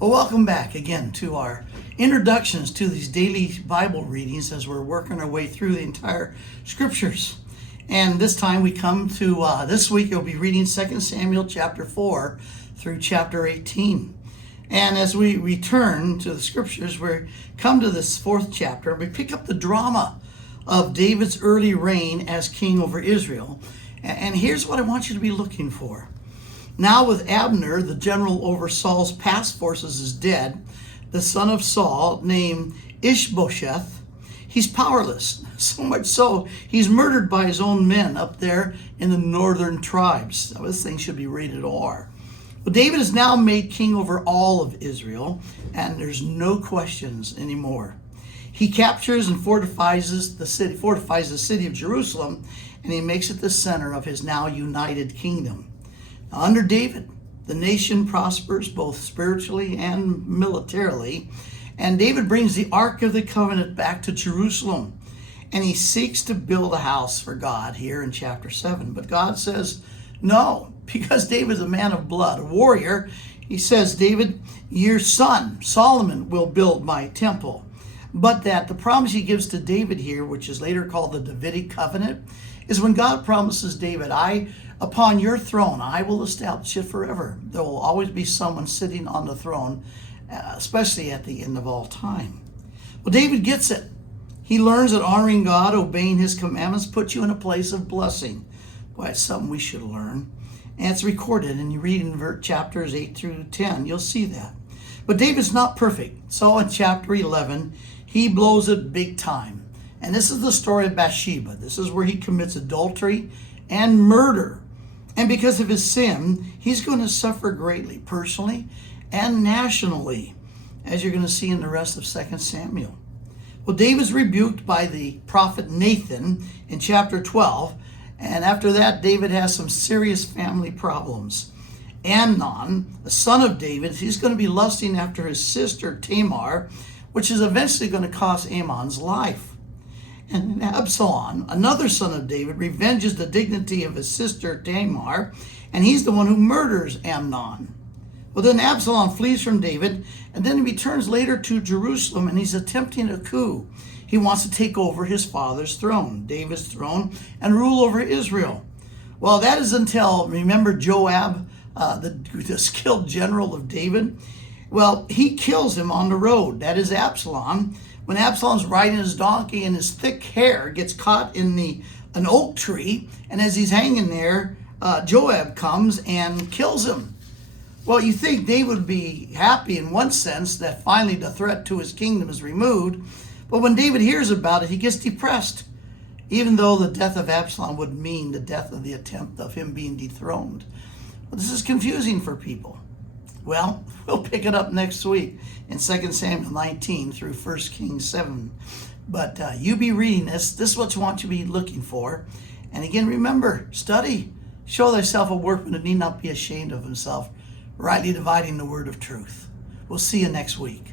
Well, welcome back again to our introductions to these daily Bible readings as we're working our way through the entire scriptures. And this time we come to, this week you'll be reading 2 Samuel chapter 4 through chapter 18. And as we return to the scriptures, we come to this fourth chapter. We pick up the drama of David's early reign as king over Israel. And here's what I want you to be looking for. Now with Abner, the general over Saul's past forces, is dead, the son of Saul, named Ishbosheth, he's powerless. So much so, he's murdered by his own men up there in the northern tribes. Now, this thing should be rated R. Well, David is now made king over all of Israel, and there's no questions anymore. He captures and fortifies the city of Jerusalem, and he makes it the center of his now united kingdom. Now, under David, the nation prospers both spiritually and militarily, and David brings the Ark of the Covenant back to Jerusalem, and he seeks to build a house for God here in chapter 7. But God says no, because David's a man of blood, a warrior. He says, David, your son Solomon will build my temple. But that the promise he gives to David here, which is later called the Davidic covenant, is when God promises David, upon your throne, I will establish it forever. There will always be someone sitting on the throne, especially at the end of all time. Well, David gets it. He learns that honoring God, obeying his commandments, puts you in a place of blessing. Boy, it's something we should learn. And it's recorded, and you read in chapters 8 through 10, you'll see that. But David's not perfect. So in chapter 11, he blows it big time. And this is the story of Bathsheba. This is where he commits adultery and murder. And because of his sin, he's going to suffer greatly, personally and nationally, as you're going to see in the rest of 2 Samuel. Well, David's rebuked by the prophet Nathan in chapter 12. And after that, David has some serious family problems. Amnon, the son of David, he's going to be lusting after his sister Tamar, which is eventually going to cost Amnon's life. And Absalom, another son of David, revenges the dignity of his sister Tamar, and he's the one who murders Amnon. Well, then Absalom flees from David, and then he returns later to Jerusalem, and he's attempting a coup. He wants to take over his father's throne, David's throne, and rule over Israel. Well, that is until, remember Joab, the skilled general of David? Well, he kills him on the road. That is Absalom. When Absalom's riding his donkey and his thick hair gets caught in an oak tree, and as he's hanging there, Joab comes and kills him. Well, you think David would be happy in one sense that finally the threat to his kingdom is removed, but when David hears about it, he gets depressed, even though the death of Absalom would mean the death of the attempt of him being dethroned. Well, this is confusing for people. Well, we'll pick it up next week in 2 Samuel 19 through 1 Kings 7. But you be reading this. This is what you want to be looking for. And again, remember, study. Show thyself a workman who need not be ashamed of himself, rightly dividing the word of truth. We'll see you next week.